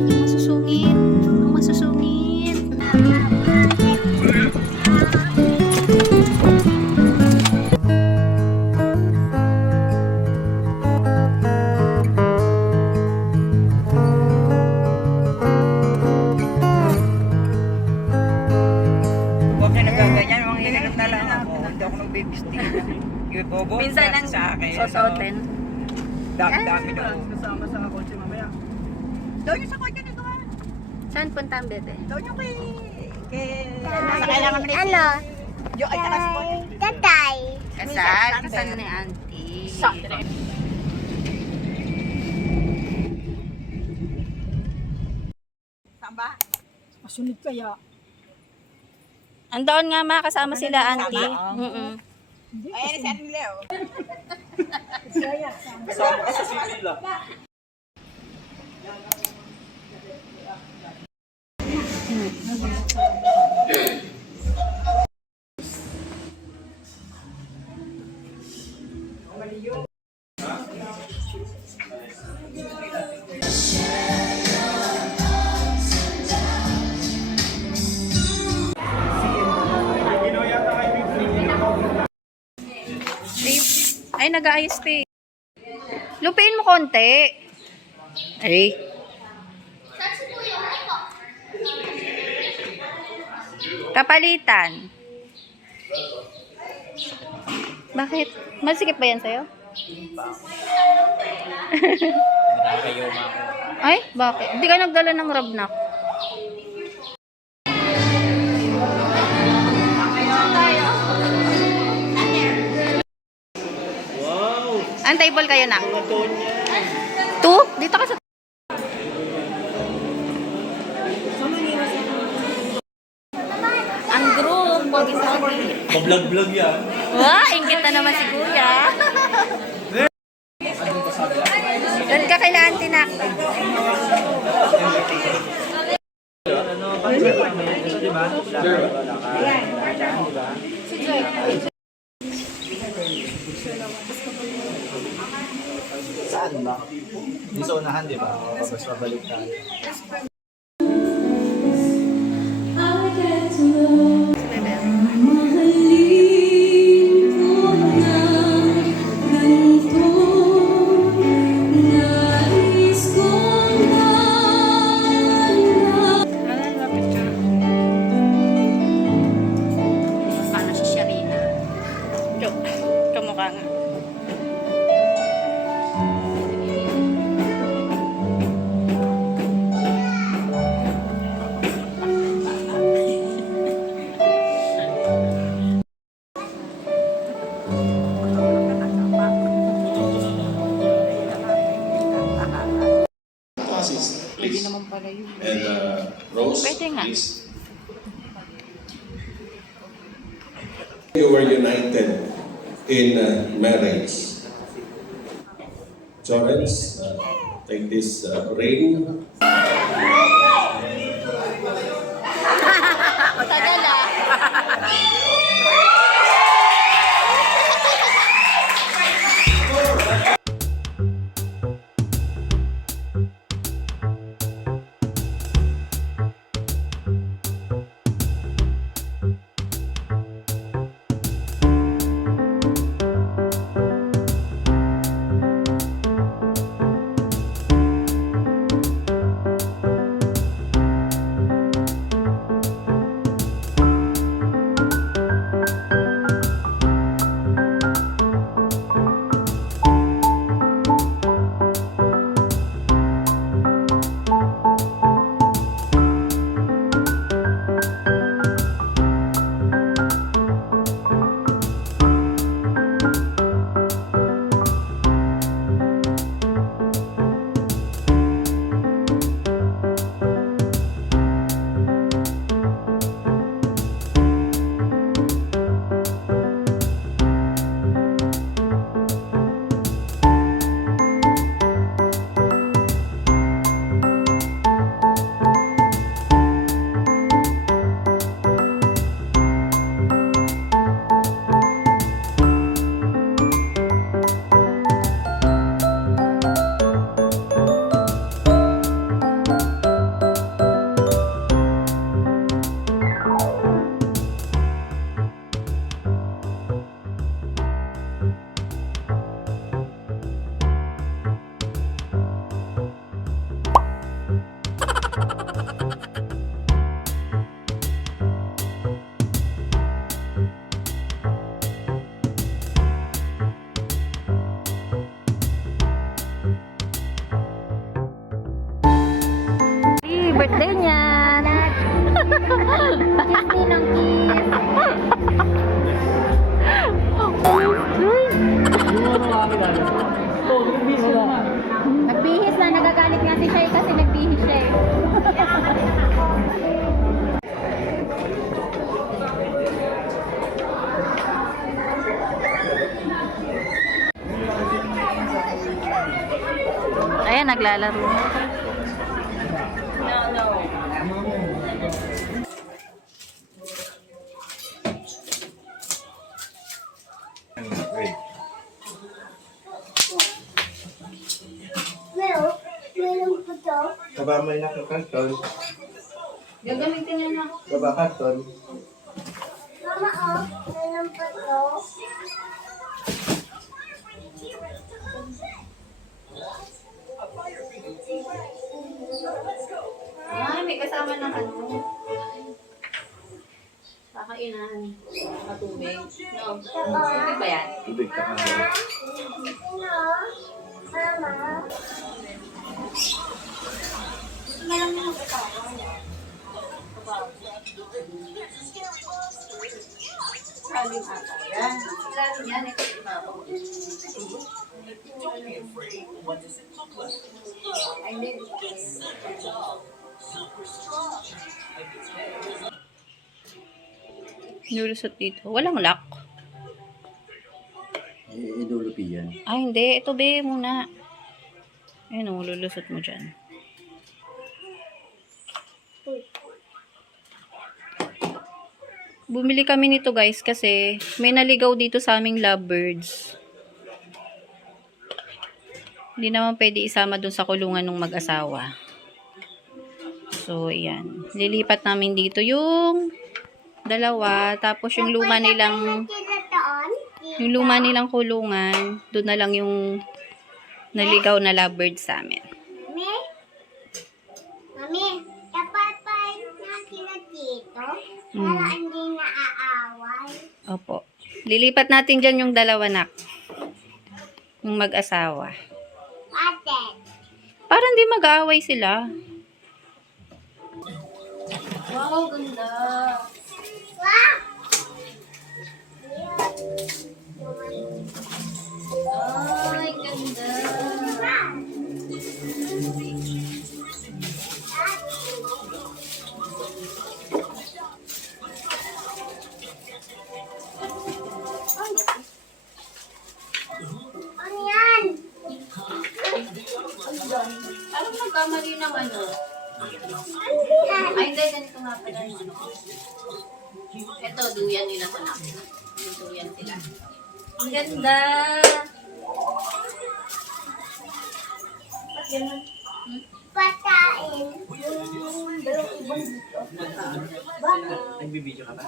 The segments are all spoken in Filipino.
Masusungit. Ang masusungit. Huwag na nagaganyan, mga hinanap na lang ako. Hindi ako nagbibistig. Ibobo Minsan ang sa akin. sosotin. Dami-dami doon. Kasama sa kotse mamaya. Doon yung sa kotse nito ha. Saan punta ang bebe? Doon yung kay... Kailangan na Ano? Yung ay saka sa kotse. Tatay. Kasal. Kasal ni auntie. Saan ba? Masunod kaya. Andoon nga ma, kasama sila auntie. Kasama? Mm-mm. Ayan si Ate Leo. Ay, nag-ayos pa eh. Lupiin mo konti. Ay. Kapalitan. Bakit? Masikip ba yan sa'yo? Ay, bakit? Hindi ka nagdala ng rabnak. Ang table kayo na? 2? Dito ka sa... Ang group, pogi-pogi. Pa-vlog-vlog yan. Wah, ingit na naman si Kuya. Doon ka kay Auntie Nak. Saan ba? Di sa unahan, di ba? Tapos pabalik tayo. Paano si Sharina? Kamukha nga. Please. Naman pala yun. And Rose, Pwede nga. please. You were united in marriage. Florence, take this ring. Tagal ah. Nagbihis na, nagagalit nga si Shay kasi nagbihis siya eh. Ayan, naglalaro. Baba mo na karton. Gagamitin niya na. Baba karton. Mama, oh, meron pa to. Ay, may kasama ng ano. Kakainan. Katubig. No. Tubig ba yan? Tubig ka ka. Ano? Mama. Marami ng kasama. Saling ata. Yan. Ilalim yan. Ito ibabaw. Ay, hindi. Lulusot dito. Walang lock. Idulupi yan. Ah, hindi. Ito be muna. Ayun o, lulusot mo dyan. Bumili kami nito guys kasi may naligaw dito sa aming lovebirds. Hindi naman pwede isama dun sa kulungan ng mag-asawa. So, ayan. Lilipat namin dito yung dalawa. Tapos yung luma nilang kulungan, doon na lang yung naligaw na lovebird sa amin. Mami? Mami, dapat pa natin na dito para hindi naaaway. Opo. Lilipat natin dyan yung dalawa nak. Yung mag-asawa. Ate. Para hindi mag-aaway sila. Wow, ganda. Wow! Ay, ganda. Ano yan? Alam mo, kamali ng ano? Ano yan? Ay, hindi, ganito nga pala. Ito, duyan nila ko na. Duyan sila. Ang ganda. Patain. Yung dalawang ibang dito. Bakit? Nagbibideo ka ba?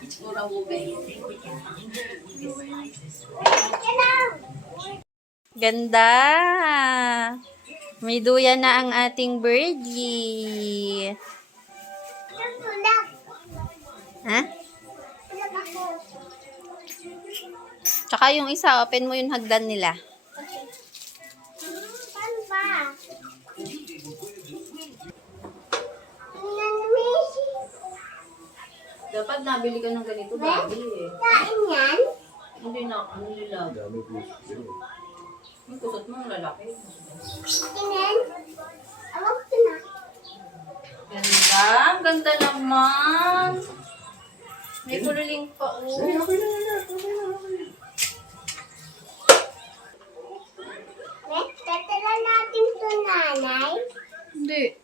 Itsura mo guys. Ganda. May duyan na ang ating birdie. Tulak. Ha? Tulak ako. Tsaka yung isa, open mo yung hagdan nila. Saan ba? Nanamisi. Dapat nabili ka ng ganito babi eh. Kain yan? Hindi na, ano nila. Yung kusot mo, lalaki. Tingin. Awag ko na. Ganda, ang ganda naman. May kuliling pa. Oh. Tatala natin to, nanay. Hindi.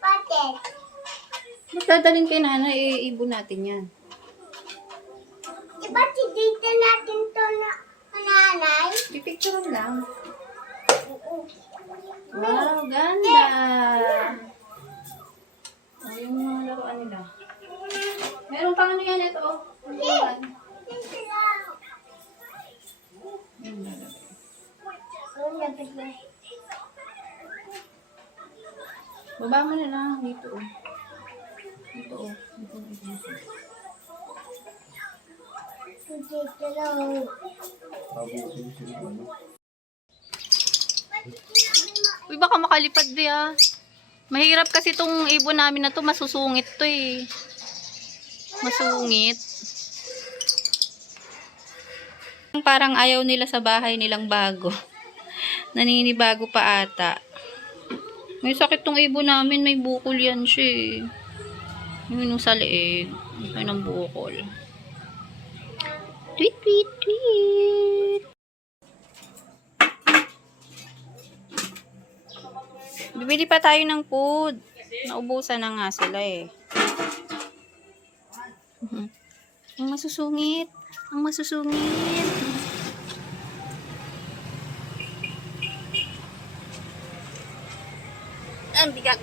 Bakit? Magdadalhin kay nanay, iibon natin yan. Diba dito natin to na nanay? I-picture lang. Oo. Wow, ganda. Oh, yung mga laruan nila. Meron pang ano yan ito. Oh. Laruan. Dito lang. Yung lalaki. Oh, labas na. Baba mo na lang. Dito oh. Dito oh. Dito. Dito lang. Uy, baka makalipad di ah. Mahirap kasi itong ibon namin na to, masusungit to eh. Masungit. Parang ayaw nila sa bahay nilang bago. Naninibago pa ata. May sakit tong ibon namin. May bukol yan siya eh. Yun yung sa leeg. Ay ng bukol. Tweet, tweet, tweet. Bibili pa tayo ng food. Naubusan na nga sila eh. Ang masusungit. Ang masusungit. Ang bigat.